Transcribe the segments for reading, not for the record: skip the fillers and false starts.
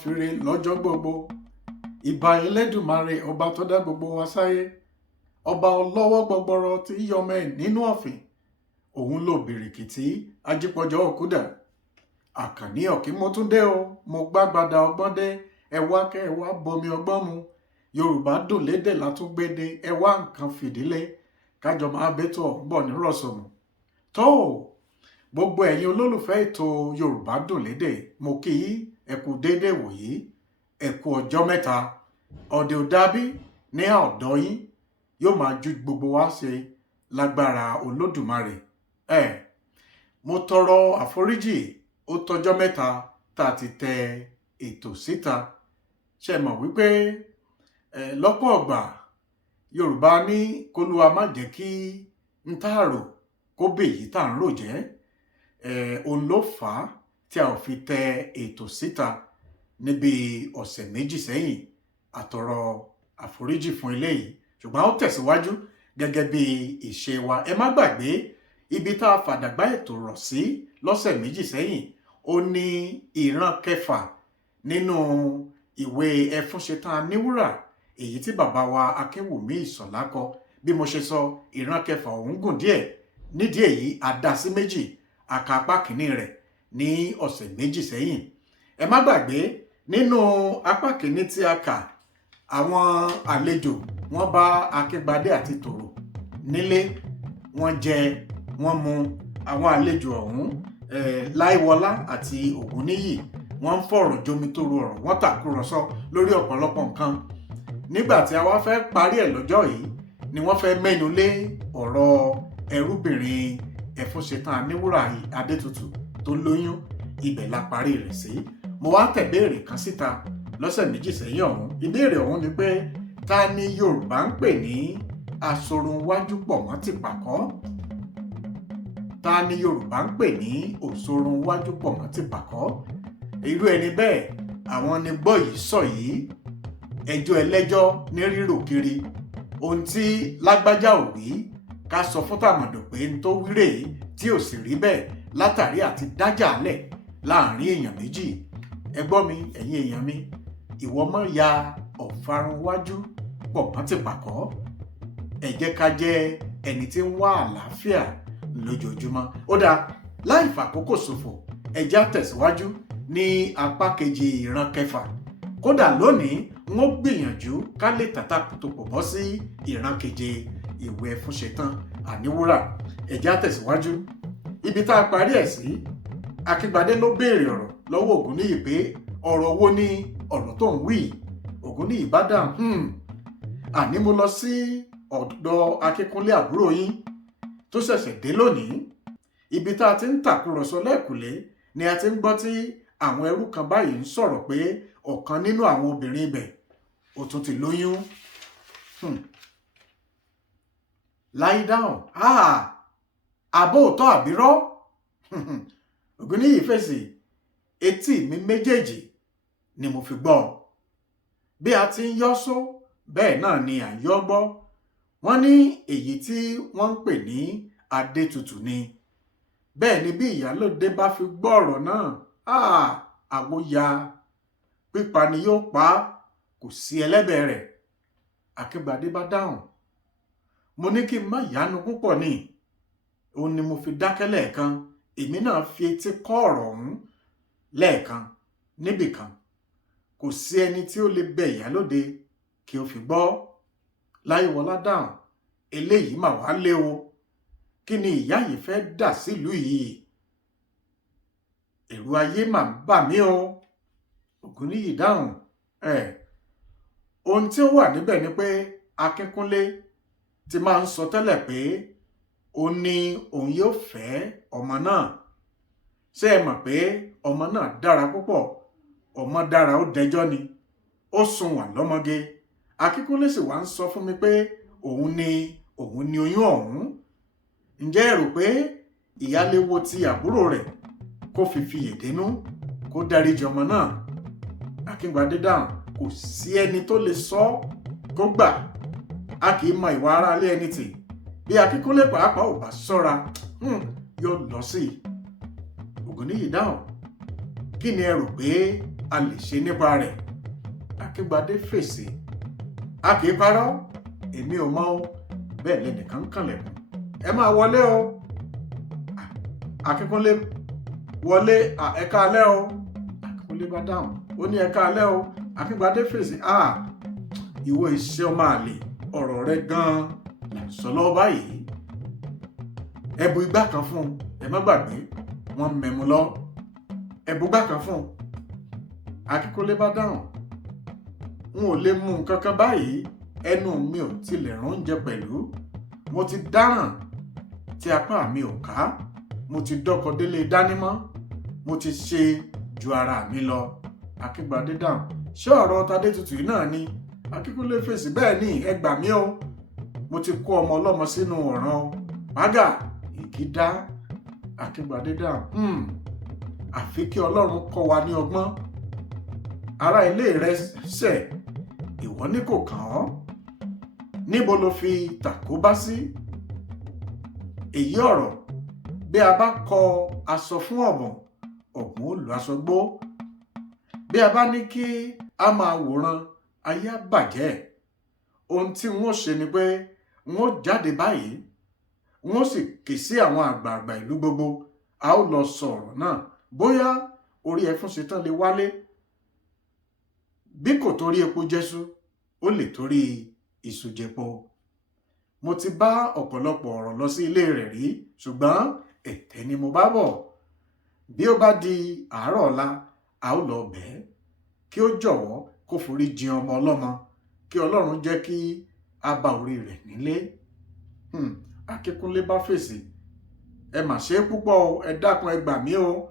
fire lọ́jọ́ gbogbo. Ìbà Elédùmarè ọba tó dá gbogbo wa sáyé. Ọba ọlọ́wọ́ gbọgbọrọ tí yọmọ ẹ̀ nínú ọ̀fìn. Òun ló bìrìkìtì ajípọ̀jọ́ òkúdà. Àkànní ọ̀kí mo tún dé o, mo gbàgbàdà ọgbọ́n dé. Ẹ wá kẹ́ ẹ wá bomi ọgbọ́n mu. Yorùbá dùn lédè látúngbédè, ẹ wá nǹkan fìdílé. Kájọ máa bẹ́tọ̀ bọ̀ ní rọ̀sọ̀mù. Tó gbogbo ẹ̀yin olólùfẹ́ ètò Yorùbá dùn lédè, mo kí yín, ẹ kú déédéé wòyí, ẹ kú ọjọ́ mẹ́ta. Ọ̀dẹ̀ ò dábí ní ọ̀dọ̀ yín, yóò máa ju gbogbo wa ṣe lágbára Olódùmarè. Mo tọrọ àforíjì, ó tọjọ́ mẹ́ta tá a ti tẹ ètò síta. Ṣé mọ̀ wípé lọ́pọ̀ ọgbà Yorùbá ní kólúwa má jẹ́ kí n táàrò kó bèyí tá ń rò jẹ́. Òun ló fà á tí a ò fi tẹ ètò síta níbi ọ̀sẹ̀ méjì sẹ́yìn. Àtọrọ àforíjì fún eléyìí, ṣùgbọ́n ó tẹ̀síwájú gẹ́gẹ́ bí ìṣe wa. Ẹ má gbàgbé ibi tá a fàdàgbà ètò rọ̀ sí lọ́sẹ̀ méjì sẹ́yìn. Ó ní ìran kẹfà nínú ìwé Ẹfunsetan Aniwura, èyí tí bàbá wa Akínwùmí Ìṣọ̀lá kọ. Bí mo ṣe sọ, ìran kẹfà òun gùn díẹ̀. Nídìí èyí a dá sí méjì, àka apá kìíní rẹ̀ ní ọ̀sẹ̀ méjì sẹ́yìn. Ẹ má gbàgbé nínú apá kìíní tí a kà, àwọn àlejò wọ́n bá Akíngbadé àti Tòrò nílé, wọ́n jẹ wọ́n mu. àwọn àlejò ọ̀hún Láìwọlá àti Ògúnníyì wọ́n ń fọ̀rọ̀ jomitoro ọ̀rọ̀, wọ́n tàkúrọ̀sọ lórí ọ̀pọ̀lọpọ̀ nǹkan. Nígbà tí a wá fẹ́ parí ẹ̀ lọ́jọ́ yìí ni wọ́n fẹ́ mẹ́nu lé ọ̀rọ̀ ẹrúbìnrin Ẹfunsetan Aniwura Adétutù tó lóyún. Ibẹ̀ la parí rẹ̀ sí. Mo wá tẹ̀ béèrè kan síta lọ́sẹ̀ méjì sẹ́yìn ọ̀hún. Ìbéèrè ọ̀hún ni pé ta ni Yorùbá ń pè ní asorunwájú pọ̀ mọ́ tìpàkọ́? Ta ni Yorùbá ń pè ní òsorunwájú pọ̀ mọ́ tìpàkọ́? Irú ẹni bẹ́ẹ̀ àwọn ni gbọ́ yìí sọ yìí, ẹjọ́ ẹlẹ́jọ́ ní rírò kiri. Ohun tí lágbájá ò wí ká sọ fún tàmọ̀dò pé n tó wí rèé tí ò sì rí bẹ́ẹ̀, látàrí àti dájà lẹ̀ láàrin èèyàn méjì. Ẹ gbọ́ mi, ẹ̀yin èèyàn mi, ìwọ mọ́ ya ọ̀farunwájú pọ̀ mọ́ tìpàkọ́. Ẹ jẹ́ ká jẹ́ ẹni tí ń wá àlàáfíà lójoojúmọ́. Ó dáa, láì fàkókò ṣòfò, ẹ já tẹ̀síwájú ní apá kejì ìran kẹfà. Kódà lónìí wọ́n gbìyànjú ká lè tàtàkùtò pọ̀ bọ́ sí ìran keje ìwé Ẹfunsetan Aniwura. Ẹ já tẹ̀síwájú. Ibi tá a parí ẹ̀ sí, Akíngbadé ló béèrè ọ̀rọ̀ lọ́wọ́ Ògúnníyì pé ọ̀rọ̀ wo ni ọ̀rọ̀ tó ń wí? Ògúnníyì bá dáhùn, àní mo lọ sí ọ̀dọ̀ Akínkúnlé àbúrò yín tó ṣẹ̀ṣẹ̀ dé lónìí. Ibi tá a ti ń tàkúrọ̀sọ lẹ́ẹ̀kùlé ni a ti ń gbọ́ tí àwọn ẹrú kan báyìí ń sọ̀rọ̀ pé ọ̀kan nínú àwọn obìnrin ibẹ̀ ó tún ti lóyún. Láì dáhùn, àbó òótọ́ àbírọ́? Ògúnníyì fèsì, etí mi méjèèjì ni mo fi gbọ́. Bí a ti ń yọ́ só, bẹ́ẹ̀ náà ni à ń yọ́ gbọ́. Wọ́n ní èyí tí wọ́n ń pè ní Adétutù ni. Bẹ́ẹ̀ ni bí ìyálóde bá fi gbọ́ ọ̀rọ̀ náà, àwo ya, pípa ni yóò pa á, kò sí ẹlẹ́bẹ̀ rẹ̀. Akíngbadé bá dáhùn, mo ní kí n má yánu púpọ̀ ni. Òun ni mo fi dákẹ́ lẹ́ẹ̀kan. Èmi náà fi etí kọ́ ọ̀rọ̀ ọ̀hún lẹ́ẹ̀kan níbìkan. Kò sí ẹni tí ó lè bẹ ìyálóde kí ó fi gbọ́. Láìwọlá dáhùn, eléyìí mà wá lé o. Kí ni ìyá yìí fẹ́ dà sílùú yìí? Ẹ̀rù ayé mà ń bà mí o. Ògúnníyì dáhùn, ohun tí ó wà níbẹ̀ ni pé Akínkúnlé ti máa ń sọ tẹ́lẹ̀ pé ó ní òun yóò fẹ́ ọmọ náà. Ṣé ẹ mọ̀ pé ọmọ náà dára púpọ̀? Ọmọ dára ó dẹjọ́ ni, ó sunwọ̀n lọ́mọge. Akínkúnlé sì wá ń sọ fún mi pé òun ni oyún ọ̀hún. Ǹjẹ́ ẹ rò pé ìyá lè wo ti àbúrò rẹ̀ kó fi fiyè dénú kó dáríjì ọmọ náà? Akíngbadé dáhùn, kò sí ẹni tó lè sọ kó gbà. A kì í mọ ìwà aráalé ẹni tì. Bí Akínkúnlé pàápàá ò bá ṣọ́ra, yóò lọ sí i. Ògúnníyì dáhùn, kí ni ẹ rò pé a lè ṣe nípa rẹ̀. Akíngbadé fèsì, a kì í parọ́, èmi ò mọ̀ o, bẹ́ẹ̀ lẹ́nìkan ń kànlẹ̀kùn, ẹ máa wọlé o. Akínkúnlé wọlé, ẹ káalẹ́ o. Akínkúnlé bá dáhùn, ó ní ẹ káalẹ́ o. Akíngbadé fèsì, ìwọ iṣẹ́ ọmọ àlè, ọ̀rọ̀ rẹ gan-an là ń sọ lọ́wọ́ báyìí. Ẹ bu igbá kan fún un, ẹ má gbàgbé, wọ́n mẹ́mu lọ. Ẹ bu igbá kan fún un. Akínkúnlé bá dáhùn, n ò lè mú nǹkan kan báyìí, ẹnu mi ò tilẹ̀ rún oúnjẹ pẹ̀lú. Mo ti dáràn tí apá mi ò ká, mo ti dọ́kọ délé dánímọ́, mo ti ṣe ju ara mi lọ. Akíngbadé dáhùn, ṣé ọ̀rọ̀ Tadétutù yìí náà ni? Akínkúnlé fèsì, bẹ́ẹ̀ ni, ẹ gbà mí o, mo ti kó ọmọ ọlọ́mọ sínú ọ̀ràn o. Mágà ìgí dá. Akíngbadé dáhùn, àfi kí Ọlọ́run kọ́ wa ní ọgbọ́n. Ará ilé rẹ ṣẹ̀, ìwọ ní kò kàn ọ́. Níbo lo fi tàkóbá sí? Èyí ọ̀rọ̀, bí a bá kọ aṣọ fún ọ̀bùn, ọ̀bùn ó lu aṣọ gbó. Bí a bá ní kí a máa wòran, ayé á bàjẹ́. Ohun tí n ó ṣe ni pé n ó jáde báyìí, n ó sì ké sí àwọn àgbààgbà ìlú gbogbo, a ó lọ sọ̀rọ̀ náà, bóyá orí Ẹfúnsetan lè wálé. Bí kò torí epo jẹ́sú, ó lè torí iṣu jẹpo. Mo ti bá ọ̀pọ̀lọpọ̀ ọ̀rọ̀ lọ sí ilé rẹ̀ rí, ṣùgbọ́n ẹ̀tẹ́ ni mo bá bọ̀. Bí ó bá di àárọ̀ ọ̀la, a ó lọ bẹ̀ẹ́ kí ó jọ̀wọ́ kó forí jìn ọmọ ọlọ́mọ, kí Ọlọ́run jẹ́ kí a bá orí rẹ̀ nílé. Akínkúnlé bá fèsì, ẹ mà ṣe é púpọ̀ o, ẹ dákun ẹ gbà mí o.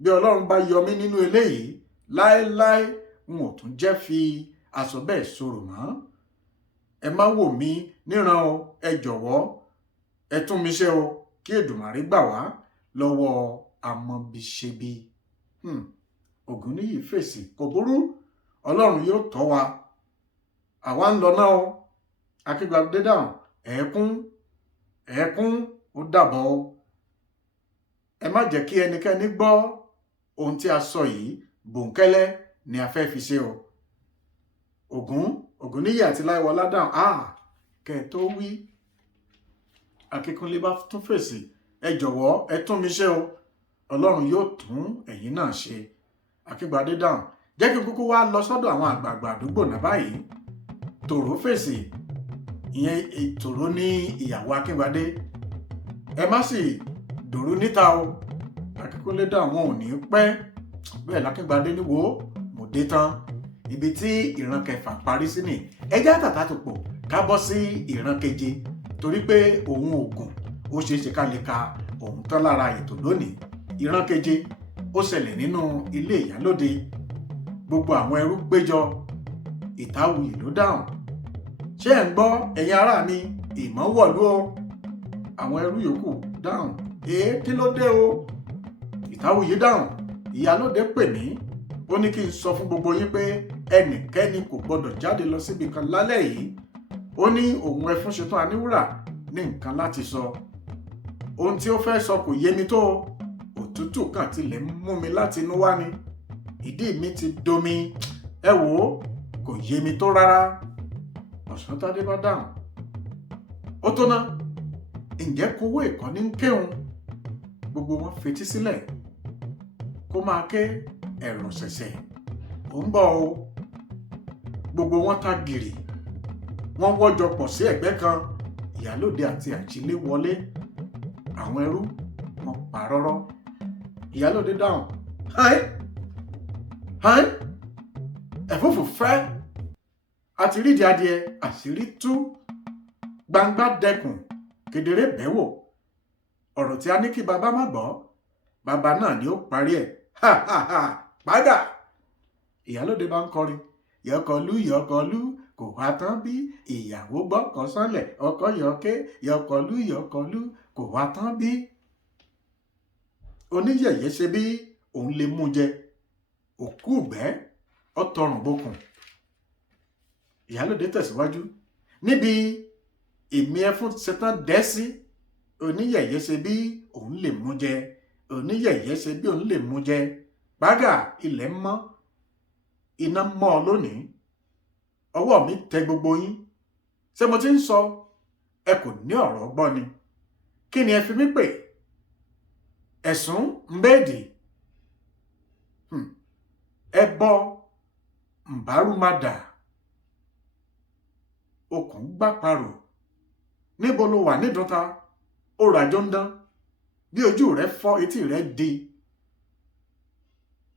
Bí Ọlọ́run bá yọ mí nínú eléyìí, láéláé n ò tún jẹ́ fi aṣọ bẹ́ẹ̀ sọ̀rọ̀ mọ́. Ẹ má wò mí níran o, ẹ jọ̀wọ́ ẹ tún mi ṣe o, kí Èdùmàrè gbà wá lọ́wọ́ amọ̀bíṣebí. Ògúnníyì fèsì, kò burú, Ọlọ́run yóò tọ́ wa, àwa ń lọ náà o. Akíngbadé dáhùn, ẹ̀ẹ́kún, ó dàbọ̀ o. Ẹ má jẹ́ kí ẹnikẹ́ni gbọ́ ohun tí a sọ yìí, bòńkẹ́lẹ́ ni a fẹ́ fi ṣe o. Ògúnníyì àti Láìwọlá dáhùn, kẹ́ ẹ tó wí. Akínkúnlé bá tún fèsì, ẹ jọ̀wọ́ ẹ tún mi ṣe o, Ọlọ́run yóò tún ẹ̀yin náà ṣe. Akíngbadé dáhùn, jẹ́ kí n kúkú wá lọ sọ́dọ̀ àwọn àgbààgbà àdúgbò náà báyìí. Tòró fèsì, ìyẹn Tòró ní ìyàwó Akíngbadé, ẹ má sì dòrú níta o. Akínkúnlé dáhùn, wọn ò ní pẹ́. Bẹ́ẹ̀ l'Akíngbadé ní, wo mo dé tán, ibi tí ìran kẹfà parí sí ni. Ẹ jẹ́ tàtà tó pọ̀ ká bọ́ sí ìran keje, torí pé òun ògùn ó ṣeé ṣe ká lè ka òun tán lára ètò lónìí. Ìran keje ó ṣẹlẹ̀ nínú ilé ìyálóde. Gbogbo àwọn ẹrú péjọ. Ìtàwùyì ló dáhùn, ṣé ẹ̀ ń gbọ́ ẹ̀yin ará mi, ìmọ̀ wọ̀lú o. Àwọn ẹrú yòókù dáhùn, kí ló dé o? Ìtàwùyì dáhùn, ìyálóde pè mí, ó ní kí n sọ fún gbogbo yín pé ẹnikẹ́ni kò gbọdọ̀ jáde lọ síbi kan lálẹ́ yìí. Ó ní òun Ẹfunsetan Aniwura ní nǹkan láti sọ. Ohun tí ó fẹ́ sọ kò yé mi tó, òtútù kan tilẹ̀ ń mú mi láti inú wá ni, ìdí mi ti domi, ẹ wò ó, kò yé mi tó rárá. Ọ̀sántádé bá dáhùn, ó tó ná, ǹjẹ́ kówó ìkọ́ni ń kéhun? Gbogbo wọn fetí sílẹ̀ kó máa ké ẹ̀rùn ṣẹ̀ṣẹ̀, ó ń bọ̀ o. Gbogbo wọn ta gìrì, wọ́n wọ́jọ pọ̀ sí ẹ̀gbẹ́ kan. Ìyálóde àti àjílé wọlé, àwọn ẹrú wọn pa rọ́rọ́. Ìyálóde dáhùn, ẹ̀fúùfù fẹ́, àti rídìí adìẹ, àṣírí tú, gbangba dẹkùn, kedere bẹ́wò. Ọ̀rọ̀ tí a ní kí bàbá má gbọ́, bàbá náà ni ó parí ẹ̀. Padà. Ìyálóde bá ń kọrin, yọkọlú kò wá tán bí, ìyàwó gbọ́kọ̀ sánlẹ̀, ọkọ yọké, yọkọlú kò wá tán bí. Oníyẹ̀yẹ́ ṣe bí òun lè mú jẹ, òkú ìgbẹ́ ọ̀tọ̀rùn bókun. Ìyálóde tẹ̀síwájú, níbi èmi Ẹfúnsetan dẹ́ sí, oníyẹ̀yẹ́ ṣe bí òun lè mú jẹ, oníyẹ̀yẹ́ ṣe bí òun lè mú jẹ. Gbágà ilẹ̀ mọ́, iná mọ́ ọ lónìí, ọwọ́ mi tẹ gbogbo yín. Ṣé mo ti ń sọ ẹ kò ní ọ̀rọ̀ gbọ́ ni? Kí ni ẹ fi mí pè? Ẹ̀sùn mbẹ́ẹ̀dì, ẹbọ mbárùmádà, okùn gbàparò. Níbo ló wà nídọ́ta? Ó ràjò ń dán bí ojú rẹ fọ́, etí rẹ di.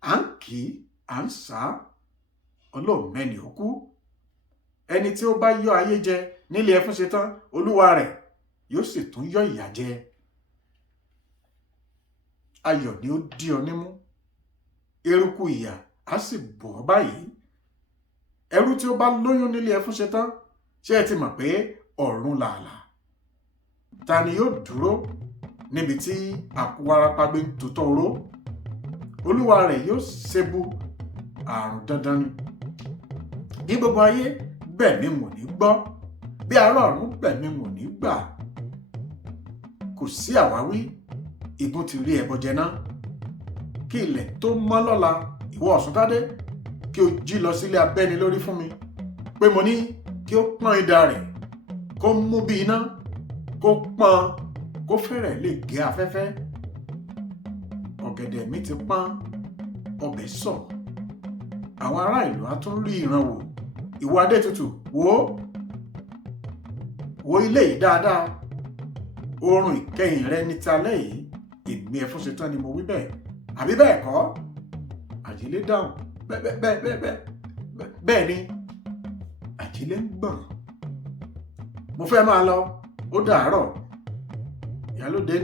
À ń kì í, à ń sá, ọlọ́mẹ́ni ó kú. Ẹni tí ó bá yọ ayé jẹ nílé Ẹfúnṣetán, olúwa rẹ̀ yóò sì tún yọ ìyà jẹ. Ayọ̀ ni ó dí ọ nímú, eruku ìyà á sì bò ọ́ báyìí. Ẹrú tí ó bá lóyún nílé Ẹfúnṣetán, ṣé ẹ ti mọ̀ pé ọ̀run làálàá? Ta ni yóò dúró níbi tí àkúwarapá gbé ń tutọ́ oró? Olúwa rẹ̀ yóò ṣẹ́bù àrùn dandan ni. Bí gbogbo ayé gbẹ̀mí wò ní gbọ́, bí ará ọ̀run gbẹ̀mí wò ní gbà. Kò sí àwáwí, igun ti rí ẹbọ jẹ náà. Kí ilẹ̀ tó mọ́ lọ́la, ìwọ Ọ̀ṣuntádé, kí o jí lọ sílé abẹ́ni lórí fún mi, pé mo ní kí ó pọ́n idà rẹ̀, kó mú bí iná, kó pọ́n, kó fẹ́rẹ̀ lè gé afẹ́fẹ́. Ọ̀gẹ̀dẹ̀ mi ti pọ́n, ọbẹ̀ sọ̀. Àwọn ará ìlú á tún rí ìran wò. Ìwọ Adétutù, wo ilé yìí dáadáa. Oorun ìkẹyìn rẹ ní talẹ́ yìí, èmi Ẹfúnṣetán ni mo wí bẹ́ẹ̀. Àbí bẹ́ẹ̀ kọ́? Àjílé dáhùn, bẹ́ẹ̀ ni. Àjílé ń gbọ̀n. Mo fẹ́ máa lọ, ó dàárọ̀. Ìyálóde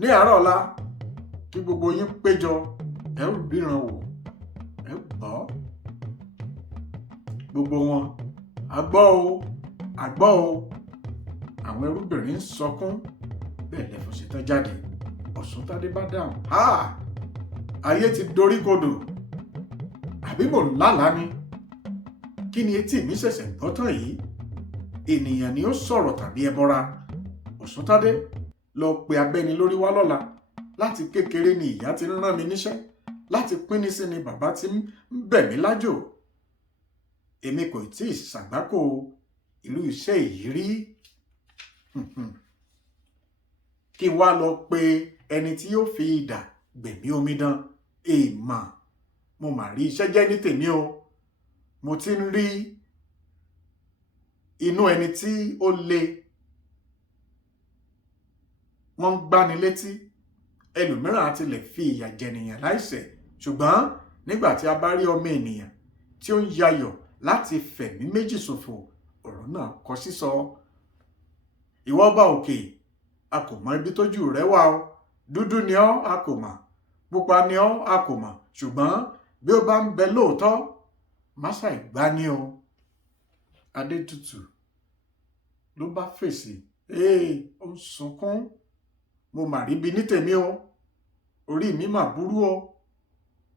ní àárọ̀ ọ̀la kí gbogbo yín péjọ, ẹ ó ríran wò, ẹ gbọ́. Gbogbo wọn, àgbọ́ o. Àwọn ẹrúbìnrin ń sọkún. Bẹ́ẹ̀ l'Ẹfúnṣetán jáde. Ọ̀ṣuntádé bá dáhùn, ayé ti dorí kodò. Àbí mò ń lálàá ni? Kí ni etí mi ṣẹ̀ṣẹ̀ gbọ́ tán yìí? Ènìyàn ni ó sọ̀rọ̀ tàbí ẹbọra? Ọ̀ṣuntádé, lọ pe abẹ́ni lórí wá lọ́la. Láti kékeré ni ìyá ti ń rán mi níṣẹ́, láti pínní sí ni bàbá ti ń bẹ̀ mí lájò. Èmi kò tí ì ṣàgbákò irú iṣẹ́ èyí rí. Kí n wá lọ pe ẹni tí yóò fi idà gbẹ̀mí omidan, èèmà. Mo mà rí iṣẹ́ jẹ́ ní tèmi o. Mo ti ń rí inú ẹni tí ó le. Wọ́n ń gbáni létí. Ẹlòmíràn á tilẹ̀ fi ìyà jẹnìyàn láìṣẹ̀. Ṣùgbọ́n nígbà tí a bá rí ọmọ ènìyàn tí ó ń yayọ̀ láti fẹ̀mí méjì ṣòfò, ọ̀rọ̀ náà kọ sísọ. Ìwọ ọba òkè, a kò mọ ibi tójú rẹ wà o. Dúdú ni ọ́, a kò mọ̀. Pupa ni ọ́, a kò mọ̀. Ṣùgbọ́n bí ó bá ń bẹ lóòótọ́, má ṣàìgbá ní o. Adétutù ló bá fèsì, ó ń sunkún. Mo mà ríbi ní tèmi o. Orí mi mà burú o.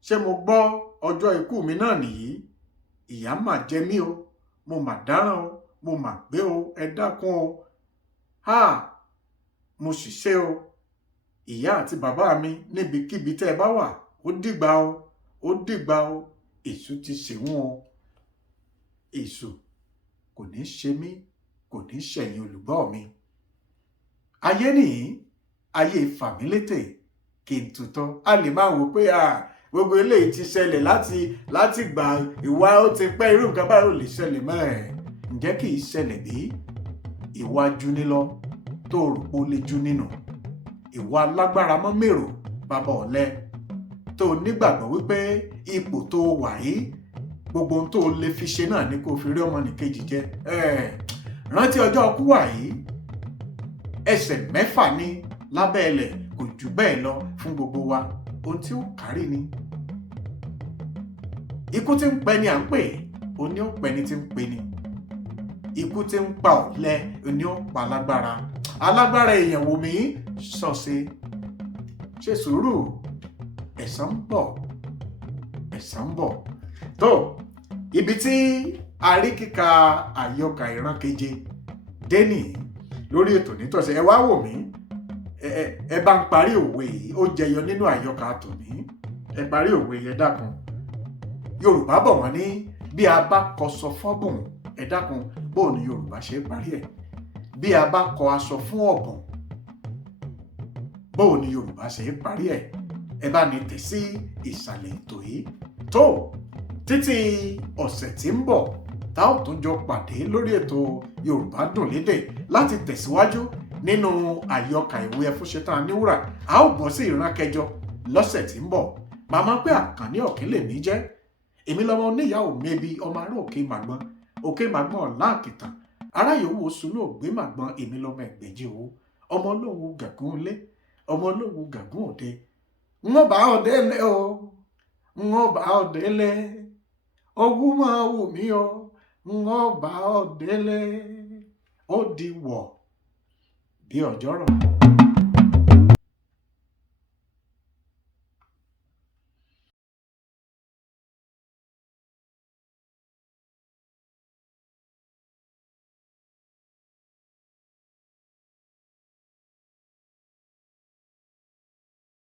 Ṣé mo gbọ́ ọjọ́ ikú mi náà nìyí? Ìyà mà jẹ mí o. Mo mà dáràn o. Mo mà gbé o. Ẹ dákun o. Mo sì ṣe o. Ìyá àti bàbá mi níbikíbi tẹ́ ẹ bá wà, ó dìgbà o. Ó dìgbà o. Èṣù ti ṣèwọ̀n o. Èṣù kò ní ṣe mí, kò ní ṣẹ̀yìn olùgbọ́ mi. Ayé nìyí, ayé fàmílétè kí n tutọ́. A lè máa wò pé gbogbo eléyìí ti ṣẹlẹ̀ láti gbà ìwà ó ti pẹ́, irú nǹkan báyìí ò lè ṣẹlẹ̀ mọ́ ẹ̀. Ǹjẹ́ kì í ṣẹlẹ̀ bí? Ìwà junilọ tó rò pé ó lè ju nínú. Ìwà alágbára mọ́ mèrò bàbá ọ̀lẹ. Tó nígbàgbọ́ wípé ipò tó wà yìí, gbogbo ohun tó lè fi ṣe náà ni kó fi rí ọmọnìkejì jẹ. Rántí ọjọ́ ọkú wà yìí, ẹsẹ̀ 6 ní lábẹ́ ilẹ̀, kò jù bẹ́ẹ̀ lọ fún gbogbo wa. Ohun tí ó kárí ni. Ikú tí ń pẹ ni à ń pè, òní ó pẹ ni tí ń pè ni. Ikú tí ń pa ọ̀lẹ, òní ó pa alágbára. Alágbára èèyàn wò mí sọ̀se. Ṣe sùúrù, ẹ̀san ń bọ̀. Ẹ̀san ń bọ̀. Tó, ibi tí a rí kíka Àyọkà ìran keje dé nìyí lórí ètò nítọ̀sẹ̀. Ẹ wá wò mí, ẹ bá ń parí òwe yìí, ó jẹyọ nínú Àyọkà tòní. Ẹ parí òwe yẹn dákun. Yorùbá bọ̀ wọ́n ní bí a bá kọ sọ fọ́bùn, ẹ dákun bó ni Yorùbá ṣe parí ẹ̀. Bí a bá kọ aṣọ fún ọ̀bùn, bó ni Yorùbá ṣe parí ẹ̀. Ẹ bá ní tẹ̀ sí ìsàlẹ̀ ètò yìí. Tó títí ọ̀sẹ̀ tí ń bọ̀ tá ò tún jọ pàdé lórí ètò Yorùbá dùn lédè láti tẹ̀síwájú nínú àyọkà ìwé Ẹfúnsetan Aniwura. A ó bọ́ sí ìran kẹjọ lọ́sẹ̀ tí ń bọ̀. Màmá pé Àkànní ọ̀kín lèmi jẹ́. Èmi lọmọ oníyàwó mẹ́bí ọmọ ará òkè màgbọ́n láàkìtàn. Ará yòówù sunú ògbé màgbọ́n, èmi lọmọ ẹgbẹ̀jì owó. Ọmọ olóhùn gàgún ilé, ọmọ olóhùn gàgún òde. N ó bá òde lé o, n ó bá òde lé. Ogún máa wù mí o, n ó bá òde lé. Ó di wọ̀ bí ọjọ́rọ̀.